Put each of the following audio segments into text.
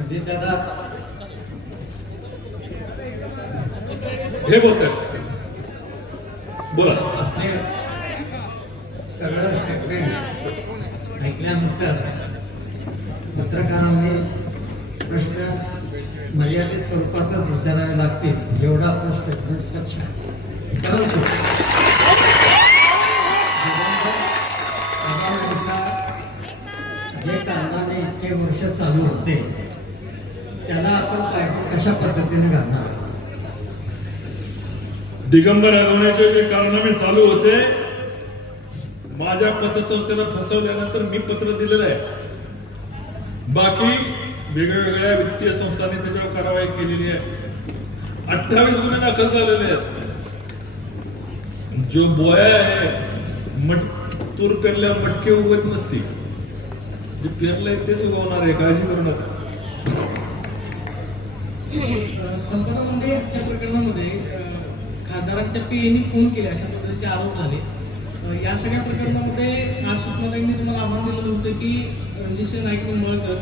म्हणजे त्यांना हे बोलत बोला. आपले सगळं स्टेटमेंट ऐकल्यानंतर पत्रकारांनी प्रश्न मर्यादित स्वरूपातच विचारावे लागतील एवढा आपला स्टेटमेंट स्वच्छ परंतु जे कारणाने इतके वर्ष चालू होते त्याला आपण कशा पद्धतीने घालणार? दिगंबर आगवण्याचे जे कारनामे चालू होते माझ्या पतसंस्थेला फसवल्यानंतर मी पत्र दिलेलं आहे. बाकी वेगवेगळ्या वित्तीय संस्थांनी त्याच्यावर कारवाई केलेली आहे. अठ्ठावीस गुन्हे दाखल झालेले आहेत. जो बोया आहे मट तूर पेरल्या मटके उगवत नसती जे पेरलंय तेच उगवणार आहे काळजी करू नका. संपदा मुंडे हत्या प्रकरणामध्ये अ, खासदारांच्या पीएनी फोन केले अशा पद्धतीचे आरोप झाले. या सगळ्या प्रकरणामध्ये आज सुषमाताईंनी तुम्हाला आव्हान दिलेलं होतं की रणजितसिंह नाईक निंबाळकर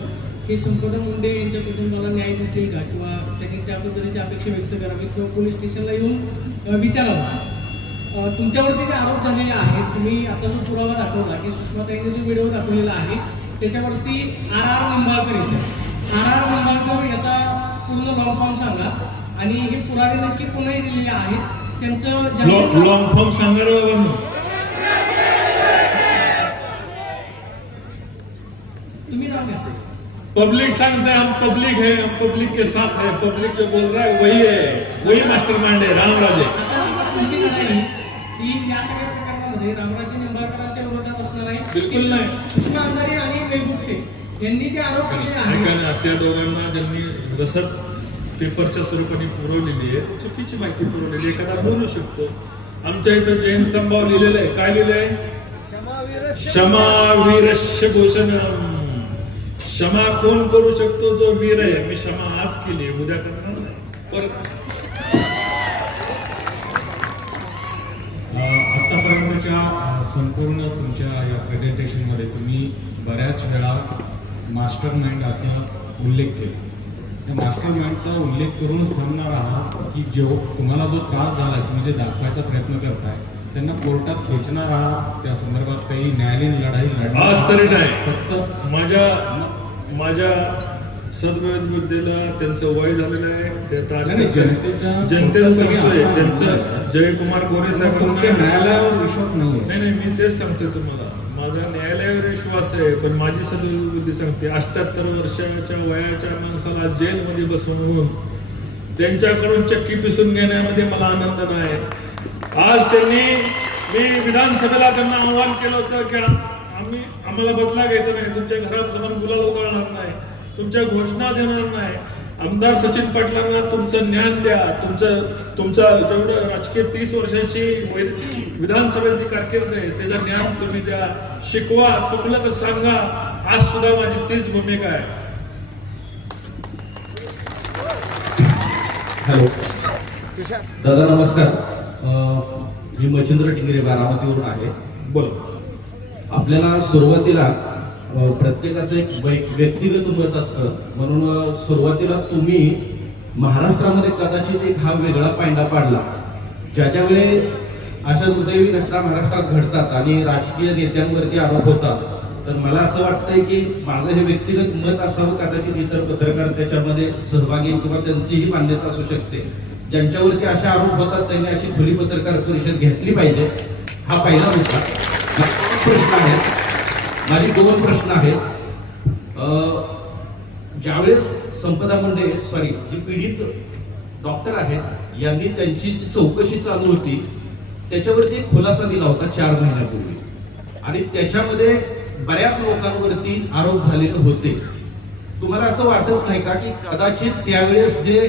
हे संपदा मुंडे यांच्या कुटुंबाला न्याय देतील का? किंवा त्यांनी त्या पद्धतीची अपेक्षा व्यक्त करावी किंवा पोलीस स्टेशनला येऊन विचारावा. तुमच्यावरती जे आरोप झालेले आहेत तुम्ही आता जो पुरावा दाखवला की सुषमाताईने जो व्हिडिओ दाखवलेला आहे त्याच्यावरती आर आर निंबाळकर येतात. आर आर निंबाळकर याचा पूर्ण लॉंग फॉर्म सांगा. आणि हे पुरावे नक्की कोणाही दिलेले आहेत त्यांचं लॉ- जामीन- लॉंग फॉर्म सांगा रे. तुम्ही नाव घ्या पब्लिक सांगता है हम पब्लिक है हम पब्लिक के साथ है. पब्लिक जो बोल रहा है वही है वही मास्टरमाइंड है रामराजे. आता तुमची लढाई ही या सगळ्या प्रकरणामध्ये रामराजे निंबाळकरांच्या विरोधात असणार आहे. बिलकुल नाही. सुषमा अंधारे आणि मेहबूब शेख यांनी जे आरोप केले आहेत. त्या दोघांना ज्यांनी रसद पेपरच्या स्वरूपाने पुरवलेली आहे ती चुकीची माहिती पुरवलेली आहे. एखादा बोलू शकतो. आमच्या इथं जैन स्तंभावर लिहिलेलं आहे. काय लिहिलंय? क्षमा वीरस्य भूषणम क्षमा कोण करू शकतो जो वीर आहे? मी क्षमा आज केली उद्या करणार नाही. परत. आतापर्यंतच्या संपूर्ण तुमच्या या प्रेझेंटेशनमध्ये तुम्ही बऱ्याच वेळा मास्टर माइंड असा उल्लेख केला. त्या मास्टर माइंडचा उल्लेख करूनच थांबणार आहात की जो तुम्हाला जो त्रास झाला तुम्ही जे दाखवायचा प्रयत्न करताय त्यांना कोर्टात खेचणार आहात त्या संदर्भात काही न्यायालयीन लढाई लढणार. फक्त माझ्या माझ्या सद्विद्येला त्यांचं वय झालेलं आहे ते जनतेच्या जनतेचं सांगतोय. आव्हान त्यांचं. जयकुमार गोरे साहेबांना न्यायालयावर विश्वास नाही नाही नाही मी तेच सांगतोय तुम्हाला. माझा न्यायालयावर विश्वास आहे. पण माझी सद्बुद्धी सांगते अष्ट्याहत्तर वर्षाच्या वयाच्या माणसाला जेलमध्ये बसवून त्यांच्याकडून चक्की पिसून घेण्यामध्ये मला आनंद नाही. आज त्यांनी मी विधानसभेला त्यांना आव्हान केलं होतं की आम्ही आम्हाला बदला घ्यायचा नाही. तुमच्या घरात घरासमोर गुलाल उधळणार नाही. तुमच्या घोषणा देणार नाही. आमदार सचिन पाटलांना तुमचं ज्ञान द्या. तुमचं तुमचा जेवढं राजकीय तीस वर्षाची विधानसभेची कारकीर्द आहे त्याचं ज्ञान तुम्ही द्या. शिकवा चुकलं तर सांगा. आज सुद्धा माझी तीच भूमिका आहे. हॅलो. दादा नमस्कार. मी मच्छिंद्र टिंगरे बारामतीवरून आहे. बोला आपल्याला सुरुवातीला प्रत्येकाचं एक वै- व्यक्तिगत मत असतं. म्हणून सुरुवातीला तुम्ही महाराष्ट्रामध्ये कदाचित एक हा वेगळा पायंडा पाडला. ज्याच्या वेळी अशा दुर्दैवी घटना महाराष्ट्रात घडतात आणि राजकीय नेत्यांवरती आरोप होतात तर मला असं वाटतंय की माझं हे व्यक्तिगत मत असावं कदाचित इतर पत्रकार त्याच्यामध्ये सहभागी किंवा त्यांचीही मान्यता असू शकते. ज्यांच्यावरती असे आरोप होतात त्यांनी अशी खुली पत्रकार परिषद घेतली पाहिजे. हा पहिला मुद्दा. प्रश्न आहे माझे दोन प्रश्न आहेत. ज्यावेळेस संपदा मुंडे सॉरी जे पीडित डॉक्टर आहेत यांनी त्यांची जी चौकशी चालू होती त्याच्यावरती खुलासा दिला होता चार महिन्यापूर्वी. आणि त्याच्यामध्ये बऱ्याच लोकांवरती आरोप झालेले होते. तुम्हाला असं वाटत नाही का की कदाचित त्यावेळेस जे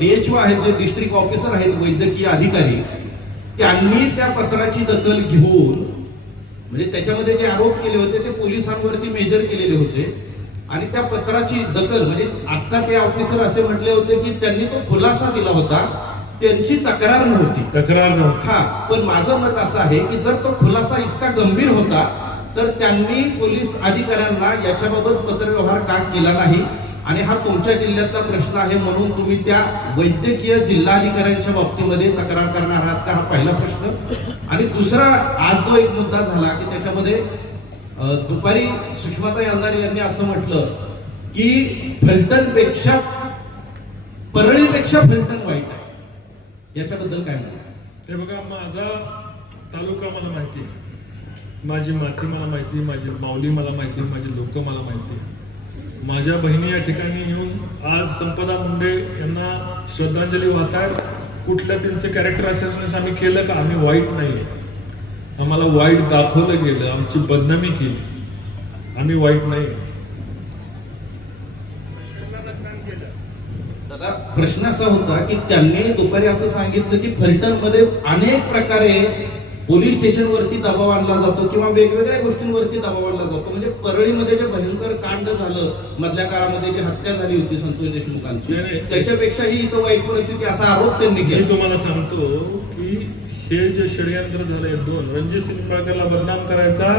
डीएचओ आहेत जे डिस्ट्रिक्ट ऑफिसर आहेत वैद्यकीय अधिकारी त्यांनी त्या पत्राची दखल घेऊन म्हणजे त्याच्यामध्ये जे आरोप केले होते ते पोलिसांवरती मेजर केलेले होते. आणि त्या पत्राची दखल म्हणजे आता ते ऑफिसर असे म्हटले होते की त्यांनी तो खुलासा दिला होता त्यांची तक्रार नव्हती. तक्रार नव्हती. हा पण माझं मत असं आहे की जर तो खुलासा इतका गंभीर होता तर त्यांनी पोलीस अधिकाऱ्यांना याच्याबाबत पत्रव्यवहार का केला नाही? आणि हा तुमच्या जिल्ह्यातला प्रश्न आहे म्हणून तुम्ही त्या वैद्यकीय जिल्हाधिकाऱ्यांच्या बाबतीमध्ये तक्रार करणार आहात का हा पहिला प्रश्न आणि दुसरा आज जो एक मुद्दा झाला की त्याच्यामध्ये दुपारी सुषमाताई अंधारे यांनी असं म्हटलं की फलटणपेक्षा परळीपेक्षा फलटण वाईट आहे याच्याबद्दल काय म्हणतात हे बघा माझा तालुका मला माहिती आहे. माझी माती मला माहिती आहे, माझी माऊली मला माहिती आहे, माझी लोक मला माहिती आहे. माझ्या बहिणी या ठिकाणी येऊन आज संपदा मुंडे यांना श्रद्धांजली वाहतायत. कुठल्या त्यांचं कॅरेक्टर असेसनेस आम्ही केलं का? आम्ही वाईट नाही. आम्हाला वाईट दाखवलं गेलं. आमची बदनामी केली. आम्ही वाईट नाही. प्रश्न असा होता की त्यांनी दुपारी असं सांगितलं की फलटणमध्ये अनेक प्रकारे पोलीस स्टेशन वरती दबाव आणला जातो किंवा वेगवेगळ्या गोष्टींवरती दबाव आणला जातो. म्हणजे परळीमध्ये जे भयंकर कांड झालं मधल्या काळामध्ये जी हत्या झाली होती संतोष देशमुखांची नाही, नाही. त्याच्यापेक्षा ही इथं वाईट परिस्थिती असा आरोप त्यांनी केला. तुम्हाला सांगतो की हे जे षडयंत्र झाले दोन रणजित सिंग निंबाळकरला बदनाम करायचा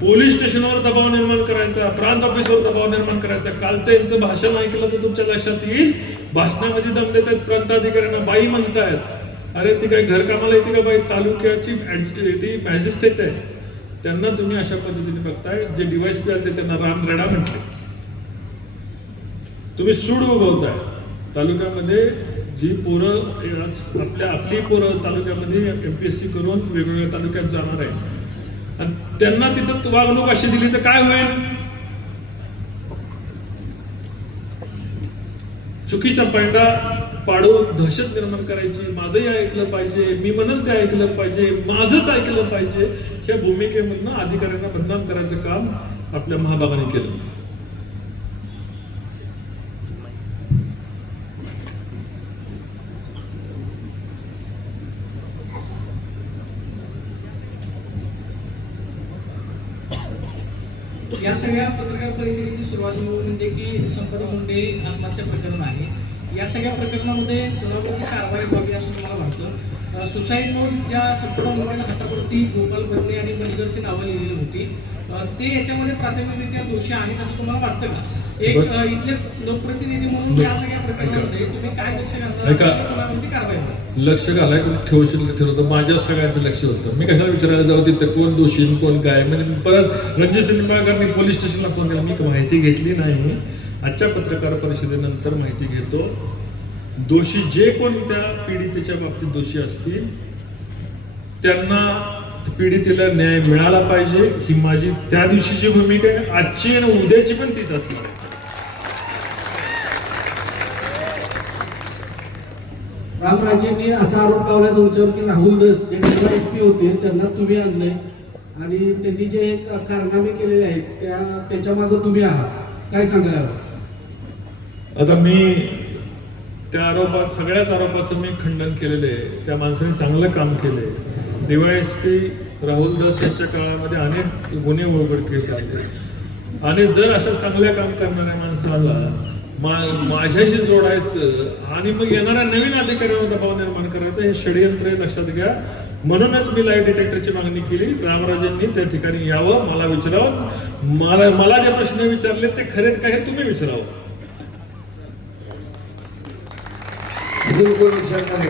पोलीस स्टेशनवर दबाव निर्माण करायचा प्रांत ऑफिसवर दबाव निर्माण करायचा. कालचं यांचं भाषण ऐकलं तर तुमच्या लक्षात येईल. भाषणामध्ये दम देत आहेत प्रांताधिकाऱ्यांना. बाई म्हणतायत अरे ती काय घरकामाला येते का बाई? तालुक्याची ऍड- ती मॅजिस्ट्रेट आहे. त्यांना तुम्ही अशा पद्धतीने बघताय जे डिवाइस पी असते त्यांना राम रेडा म्हटले तुम्ही सूड उभवताय. तालुक्यामध्ये जी पोरं आपल्या आपली पोरं तालुक्यामध्ये एम पी एस सी करून वेगवेगळ्या तालुक्यात जाणार आहे आणि त्यांना तिथं वागणूक अशी दिली तर काय होईल? चुकीचा पैंडा पाडून दहशत निर्माण करायची माझंही ऐकलं पाहिजे मी म्हणल ते ऐकलं पाहिजे माझंच ऐकलं पाहिजे ह्या भूमिकेमधनं अधिकाऱ्यांना बदनाम करायचं काम आपल्या महाभागाने केलं. या सगळ्या पत्रकार परिषदेची सुरुवात म्हणजे की संपत मुंडे आत्महत्या प्रकरण आहे. या सगळ्या प्रकरणामध्ये कुणावरती कारवाई व्हावी असं तुम्हाला वाटतं? सुसाईड नोट ज्या संपदा मुंडेला हातावरती गोपाल बर्ने आणि मनिगरची नावं लिहिलेली होती ते याच्यामध्ये प्राथमिकरित्या दोषी आहेत असं तुम्हाला वाटतं का? एक इथले लोकप्रतिनिधी म्हणून या सगळ्या प्रकरणामध्ये तुम्ही काय लक्ष घालता? कारवाई होईल लक्ष घालाय कोणी ठेवशील ठेवलं माझ्या सगळ्यांचं लक्ष होतं. मी कशाला विचारायला जाऊ तिथं? कोण दोषी कोण काय? म्हणजे परत रणजित सिंग निंबाळकरनी पोलीस स्टेशनला फोन केला. मी माहिती घेतली नाही. आजच्या पत्रकार परिषदेनंतर माहिती घेतो. दोषी जे कोण त्या पीडितेच्या बाबतीत दोषी असतील त्यांना पीडितेला न्याय मिळाला पाहिजे. ही माझी त्या दिवशीची भूमिका आहे. आजची आणि उद्याची पण तीच असणार रामराजेंनी असा आरोप लावला तुमच्यावर की राहुल दस जे एस पी होते त्यांना तुम्ही आणले आणि त्यांनी जे कारनामे केलेले आहेत त्या त्याच्यामागे तुम्ही आहात. काय सांगायला आता मी त्या आरोपात सगळ्याच आरोपाचं मी खंडन केलेलं आहे त्या माणसाने चांगलं काम केले. डीवायएसपी राहुल दास यांच्या काळामध्ये अनेक गुन्हे उघडकीस आले. आणि जर अशा चांगल्या काम करणाऱ्या माणसाला मा- माझ्याशी जोडायचं आणि मग येणाऱ्या नवीन अधिकाऱ्यांवर दबाव निर्माण करायचं हे षडयंत्र आहे, लक्षात घ्या. म्हणूनच मी लाइट डिटेक्टरची मागणी केली. रामराजेंनी त्या ठिकाणी यावं मला विचारावं. मला मला जे प्रश्न विचारले ते खरेत काय हे तुम्ही विचारावं. अजून कोण विचारणार आहे?